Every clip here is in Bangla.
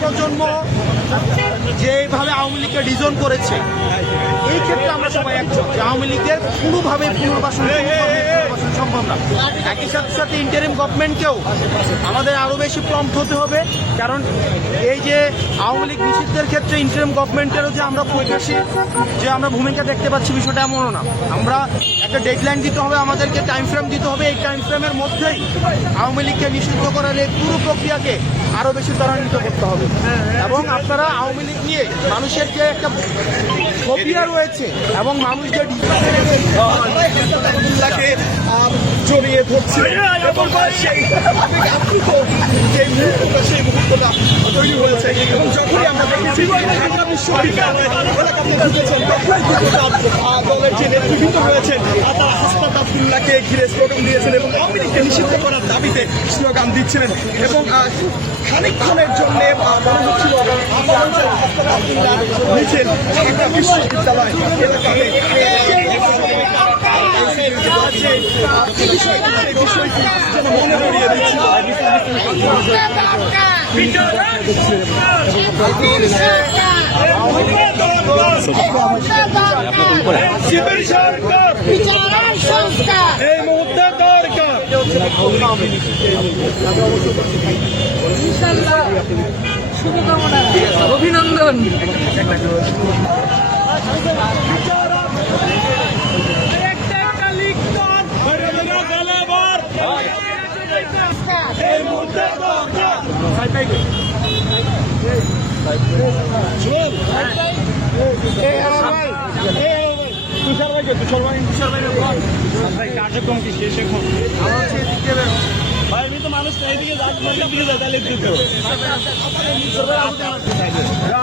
প্রজন্ম যেভাবে আওয়ামী লীগকে ডিজন করেছে, এই ক্ষেত্রে আমরা সবাই একমত যে আওয়ামী লীগের কোনোভাবে পুনর্বাসন সম্ভব না। একই সাথে সাথে ইন্টারিম গভর্নমেন্টকেও আমাদের আরও বেশি প্রম্পট হতে হবে, কারণ এই যে আওয়ামী লীগ নিষিদ্ধের ক্ষেত্রে ইন্টারিম গভর্নমেন্টেরও যে আমরা প্রত্যাশী যে আমরা ভূমিকা দেখতে পাচ্ছি, বিষয়টা এমনও না। আমরা একটা ডেডলাইন দিতে হবে, আমাদেরকে টাইম ফ্রেম দিতে হবে, এই টাইম ফ্রেমের মধ্যেই আওয়ামী লীগকে নিষিদ্ধ করার এই পুরো প্রক্রিয়াকে আরও বেশি ত্বরান্বিত করতে হবে। এবং আপনারা আওয়ামী লীগ নিয়ে মানুষের যে একটা ফোবিয়া রয়েছে এবং মানুষ যে জড়িয়ে ধরছে এবং সেই মুহূর্তটা তৈরি হয়েছে। এবং যখনই আমরা দেখেছি ঢাকা বিশ্ববিদ্যালয় এলাকাতে ঢুকেছেন, দলের যে নেতৃবৃন্দ রয়েছেন তারা হাসনাত আব্দুল্লাহকে ঘিরে স্লোগান দিয়েছেন এবং আওয়ামী লীগকে নিষিদ্ধ করার দাবিতে স্লোগান দিচ্ছিলেন। এবং খানিকক্ষণের জন্য মনে হচ্ছিল হাসনাত আব্দুল্লাহ মিছিল ঢাকা বিশ্ববিদ্যালয় এলাকাতে বিষয়টি যেন মনে করিয়ে দিচ্ছিল। এই মুহূর্তে দরকার শুভকামনা, অভিনন্দন। কার্যক্রম কি শেষ এখন? ভাই আমি তো মানুষ এইদিকে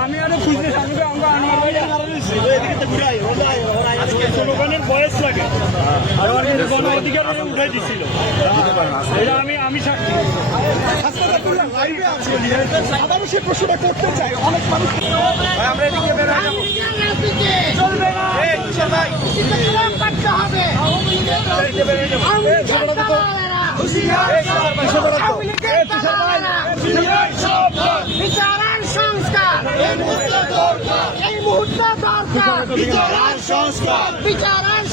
আমি আরো খুঁজতে জনগণের বয়স লাগে আর গণ অধিকার উঠাই দিচ্ছিল। আমি সাক্ষী আবারও সে প্রশ্নটা করতে চাই। অনেক মানুষ আমরা এদিকে চলবে না, বিচারার সংস্কার এই মুহূর্তে দরকার, বিচারার সংস্কার, বিচারার